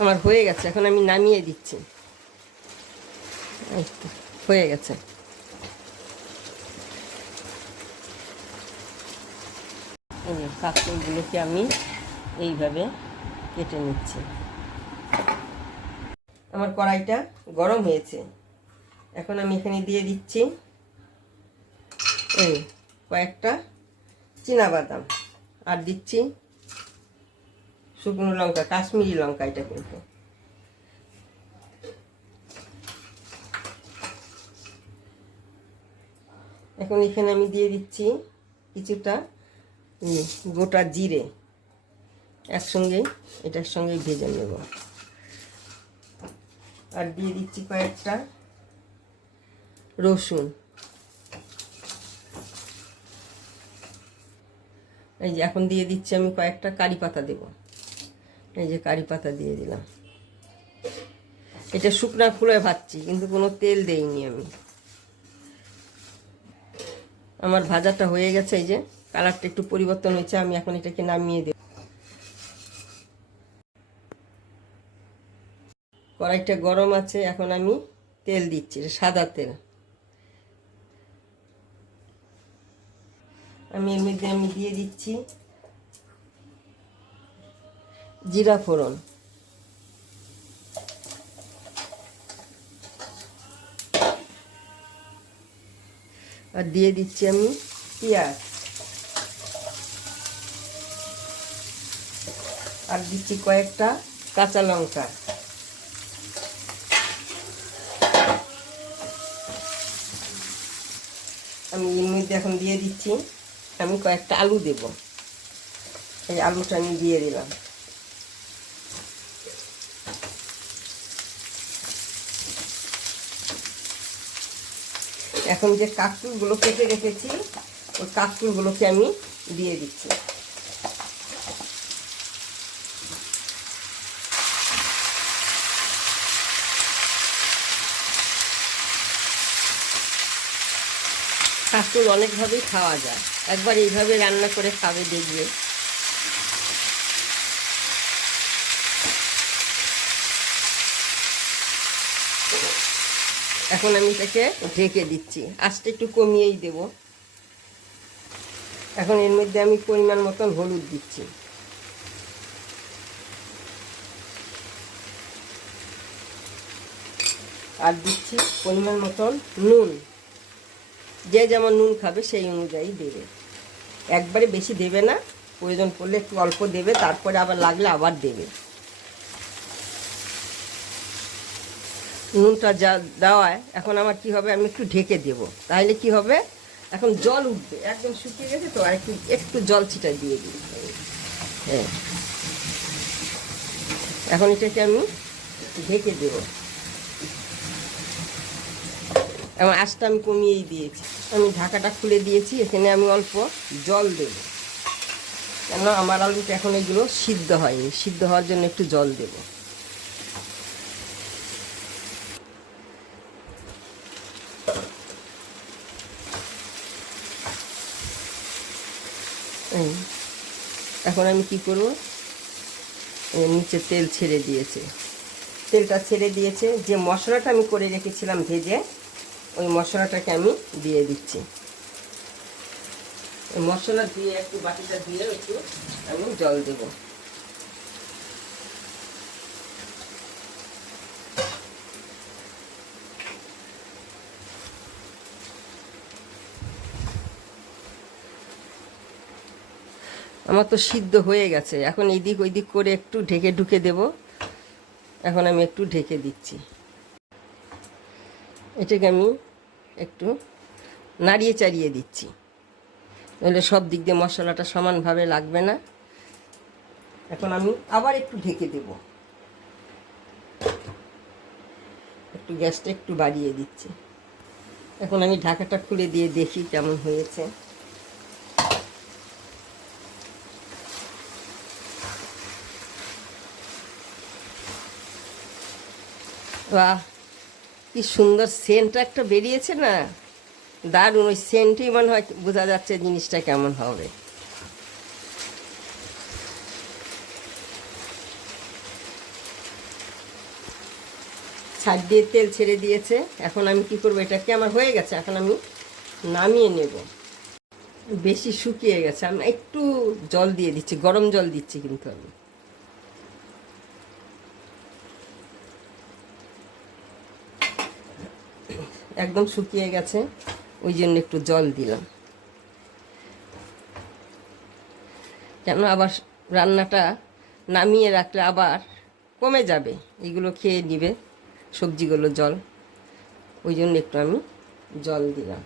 আমার হয়ে গেছে, এখন আমি নামিয়ে দিচ্ছি। এই তো হয়ে গেছে। এই যে কাঁকরোলগুলোকে আমি এইভাবে কেটে নিচ্ছি। আমার কড়াইটা গরম হয়েছে, এখন আমি এখানে দিয়ে দিচ্ছি এই কয়েকটা চীনাবাদাম, আর দিচ্ছি শুকনো লঙ্কা, কাশ্মীরি লঙ্কা এটা কিন্তু। এখন এখানে আমি দিয়ে দিচ্ছি কিছুটা গোটা জিরে, একসঙ্গে এটার সঙ্গে ভেজে নেব। আর দিয়ে দিচ্ছি কয়েকটা রসুন। এই যে এখন দিয়ে দিচ্ছি আমি কয়েকটা কারি পাতা দেব। এই যে কারি পাতা দিয়ে দিলাম। এটা শুকনা খোলায় ভাজছি, কিন্তু কোনো তেল দেইনি আমি। আমার ভাজাটা হয়ে গেছে, এই যে কালারটা একটু পরিবর্তন হয়েছে। আমি এখন এটাকে নামিয়ে দেব। কড়াইটা গরম আছে, এখন আমি তেল দিচ্ছি, সাদা তেল। আমি এর মধ্যে দিয়ে দিচ্ছি জিরা ফোড়ন, আর দিয়ে দিচ্ছি আমি পেঁয়াজ, আর দিচ্ছি কয়েকটা কাঁচা লঙ্কা। আমি এর মধ্যে এখন দিয়ে দিচ্ছি আমি কয়েকটা আলু দেব। এই আলুটা আমি দিয়ে দিলাম। এখন যে কাঁকরোলগুলো কেটে রেখেছি, ওই কাঁকরোলগুলোকে আমি দিয়ে দিচ্ছি। কাঁকরোল অনেকভাবেই খাওয়া যায়, একবার এইভাবে রান্না করে খাবে দেখবে। এখন আমি এটাকে ঢেকে দিচ্ছি, আঁচটা একটু কমিয়েই দেব। এখন এর মধ্যে আমি পরিমাণ মতন হলুদ দিচ্ছি, আর দিচ্ছি পরিমাণ মতন নুন। যে যেমন নুন খাবে সেই অনুযায়ী দেবে, একবারে বেশি দেবে না, প্রয়োজন পড়লে একটু অল্প দেবে, তারপরে আবার লাগলে আবার দেবে। নুনটা যা দেওয়ায় এখন আমার কি হবে, আমি একটু ঢেকে দেব, তাহলে কি হবে, এখন জল উঠবে, একদম শুকিয়ে গেছে তো, আর একটু একটু জল ছিটাই দিয়ে দিই। হ্যাঁ, এখন এটাকে আমি ঢেকে দেব। এবং আঁচটা আমি কমিয়েই দিয়েছি, আমি ঢাকাটা খুলে দিয়েছি। এখানে আমি অল্প জল দেব, কেন আমার আলুটা এখন এগুলো সিদ্ধ হয়নি, সিদ্ধ হওয়ার জন্য একটু জল দেব। এখন আমি কি করব, নিচে তেল ছেড়ে দিয়েছে, তেলটা ছেড়ে দিয়েছে। যে মশলাটা আমি করে রেখেছিলাম ভেজে, ওই মশলাটাকে আমি দিয়ে দিচ্ছি। ওই মশলা দিয়ে একটু বাটিটা দিয়ে একটু আমি জল দেব। আমার তো সিদ্ধ হয়ে গেছে, এখন এইদিক ওই দিক করে একটু ঢেকে ঢুকে দেব। এখন আমি একটু ঢেকে দিচ্ছি, এটাকে আমি একটু নাড়িয়ে চাড়িয়ে দিচ্ছি, নইলে সব দিক দিয়ে মশলাটা সমানভাবে লাগবে না। এখন আমি আবার একটু ঢেকে দেব, একটু গ্যাসটা একটু বাড়িয়ে দিচ্ছি। এখন আমি ঢাকাটা খুলে দিয়ে দেখি কেমন হয়েছে। বাহ, কি সুন্দর সেন্টটা একটা বেরিয়েছে না, দারুণ। ওই সেন্টেই মনে হয় বোঝা যাচ্ছে জিনিসটা কেমন হবে। সাইড দিয়ে তেল ছেড়ে দিয়েছে। এখন আমি কি করব, এটাকে আমার হয়ে গেছে, এখন আমি নামিয়ে নেব। বেশি শুকিয়ে গেছে, আমি একটু জল দিয়ে দিচ্ছি, গরম জল দিচ্ছি কিন্তু আমি। একদম শুকিয়ে গেছে, ওই জন্য একটু জল দিলাম। কেন আবার রান্নাটা নামিয়ে রাখলে আবার কমে যাবে, এগুলো খেয়ে নিবে সবজিগুলো জল, ওই জন্য একটু আমি জল দিলাম।